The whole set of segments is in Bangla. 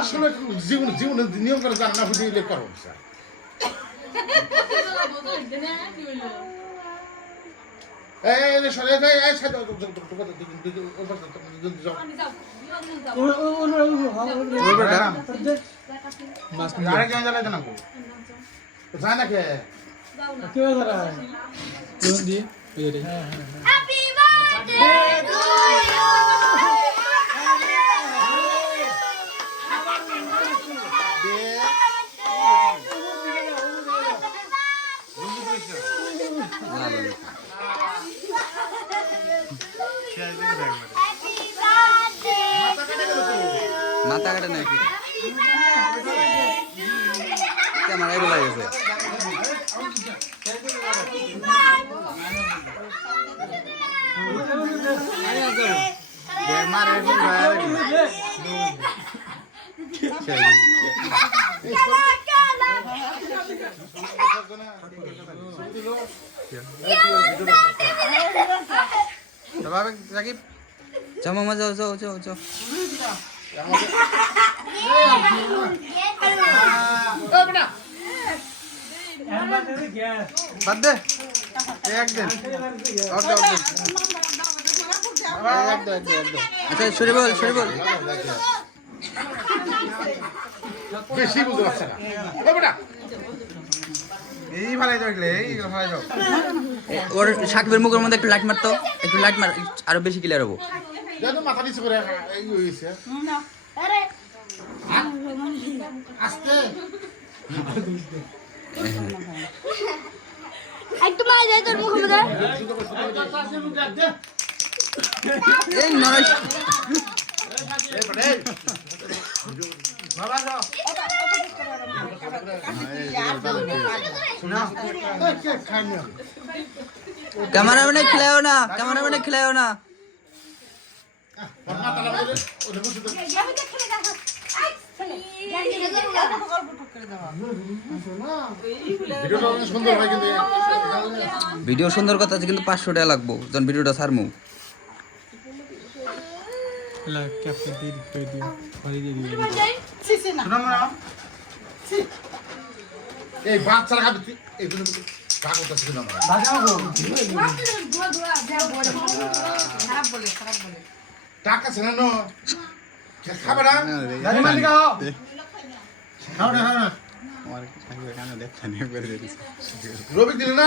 আসলে জীবন নিয়ম করে জানা না বুঝে করো যায় না কে মাথা কাটে নাকি ক্যামেরায় বলা গেছে সাকিব যাও মামা যাও যাও যাও যাও বাদ দে একদিন আচ্ছা সরে বল বেশি বুঝতে পারছে না এই ভালো দেখলে এই ভালো যাও ওর সাকিবের মুখের মধ্যে একটু লাইট মারতো একটু লাইট মার আরো বেশি ক্লিয়ার হবো জানো মাথা নিচে করে এই হইছে আরে আস্তে একটু মার যায় তোর মুখের মধ্যে এই নরেশ এই বড়ে বাবা যাও ক্যামেরাম্যানে খেলাও না ভিডিও সুন্দর কথা আছে কিন্তু 500 টাকা লাগবো যখন ভিডিওটা ছাড়মু এই বাচ্চারা খাবে এইগুলো ভাগ করতেছ না টাকা ছিল না খাবে না মালিক খাও না আমার কানে দেখছেন একবার দিয়েছি রবি দিল না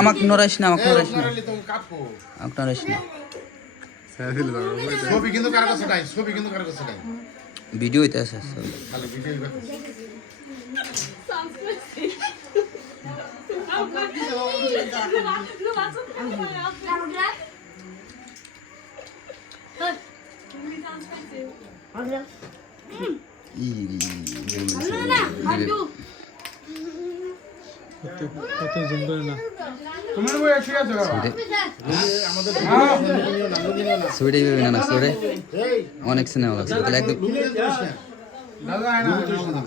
আমাকে নরাইস না ছবি কিন্তু কার কাছে নাই ভিডিও হইতে আছে খালি ভিডিও কত জুম করে না তোমার বই ঠিক আছে আমাদের সুইডে না সুইডে অনেক সিনেমা লাগছে তাহলে একদম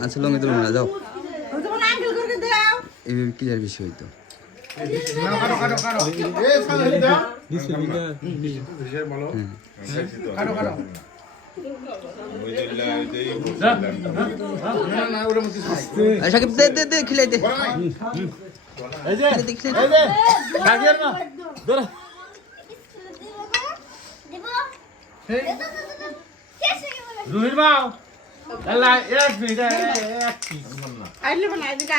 আচ্ছা লঙ্গি তুলুন না যাও এইভাবে ক্লিয়ার বিষয় তো সাকিব দে খিলাই দে রুহির বাও আল্লাহ এক মিনিট আইলে বানাই দিগা